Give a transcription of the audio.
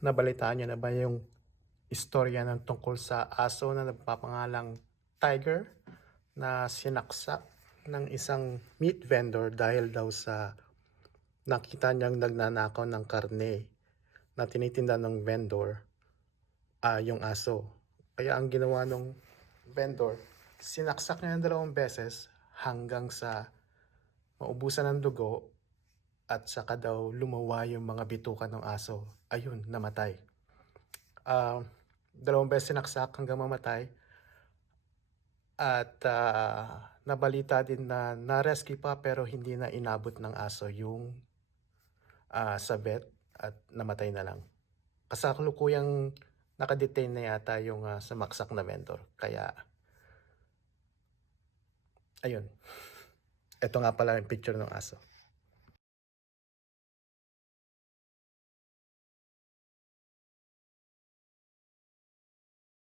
Nabalitaan niyo na ba yung istorya ng tungkol sa aso na nagpapangalang Tiger na sinaksak ng isang meat vendor dahil daw sa nakita niyang nagnanakaw ng karne na tinitinda ng vendor, yung aso. Kaya ang ginawa nung vendor, sinaksak niya ng 2 beses hanggang sa maubusan ng dugo at saka daw lumawa yung mga bituka ng aso. Ayun, namatay. Ah, 2 beses sinaksak hanggang mamatay at, nabalita din na na-rescue pa pero hindi na inabot ng aso yung, sa vet at namatay na lang. Kasalukuyang naka-detain na yata yung, sumaksak na vendor kaya ayun. Eto nga pala yung picture ng aso.